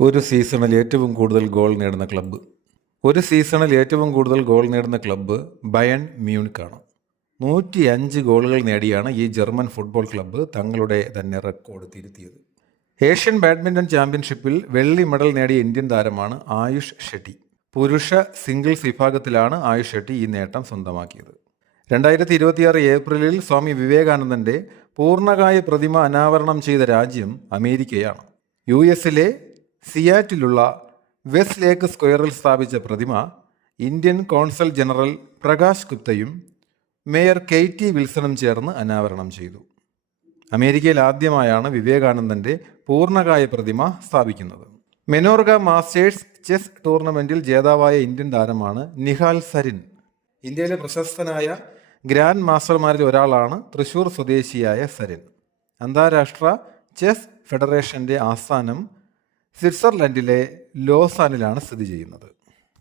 ഒരു സീസണിൽ ഏറ്റവും കൂടുതൽ ഗോൾ നേടുന്ന ക്ലബ്ബ് ബയൺ മ്യൂണിക്കാണ്. 105 ഗോളുകൾ നേടിയാണ് ഈ ജർമ്മൻ ഫുട്ബോൾ ക്ലബ്ബ് തങ്ങളുടെ തന്നെ റെക്കോർഡ് തിരുത്തിയത്. ഏഷ്യൻ ബാഡ്മിൻ്റൺ ചാമ്പ്യൻഷിപ്പിൽ വെള്ളി മെഡൽ നേടിയ ഇന്ത്യൻ താരമാണ് ആയുഷ് ഷെട്ടി. പുരുഷ സിംഗിൾസ് വിഭാഗത്തിലാണ് ആയുഷ് ഷെട്ടി ഈ നേട്ടം സ്വന്തമാക്കിയത്. 2026 ഏപ്രിലിൽ സ്വാമി വിവേകാനന്ദൻ്റെ പൂർണ്ണകായ പ്രതിമ അനാവരണം ചെയ്ത രാജ്യം അമേരിക്കയാണ്. US-ലെ സിയാറ്റിലുള്ള വെസ്റ്റ് ലേക്ക് സ്ക്വയറിൽ സ്ഥാപിച്ച പ്രതിമ ഇന്ത്യൻ കോൺസൽ ജനറൽ പ്രകാശ് ഗുപ്തയും മേയർ കെയ്റ്റി വിൽസണും ചേർന്ന് അനാവരണം ചെയ്തു. അമേരിക്കയിൽ ആദ്യമായാണ് വിവേകാനന്ദൻ്റെ പൂർണ്ണകായ പ്രതിമ സ്ഥാപിക്കുന്നത്. മെനോർഗ മാസ്റ്റേഴ്സ് ചെസ് ടൂർണമെൻറ്റിൽ ജേതാവായ ഇന്ത്യൻ താരമാണ് നിഹാൽ സരിൻ. ഇന്ത്യയിലെ പ്രശസ്തനായ ഗ്രാൻഡ് മാസ്റ്റർമാരിൽ ഒരാളാണ് തൃശൂർ സ്വദേശിയായ സരിൻ. അന്താരാഷ്ട്ര ചെസ് ഫെഡറേഷൻ്റെ ആസ്ഥാനം സ്വിറ്റ്സർലൻഡിലെ ലോസാനിലാണ് സ്ഥിതി ചെയ്യുന്നത്.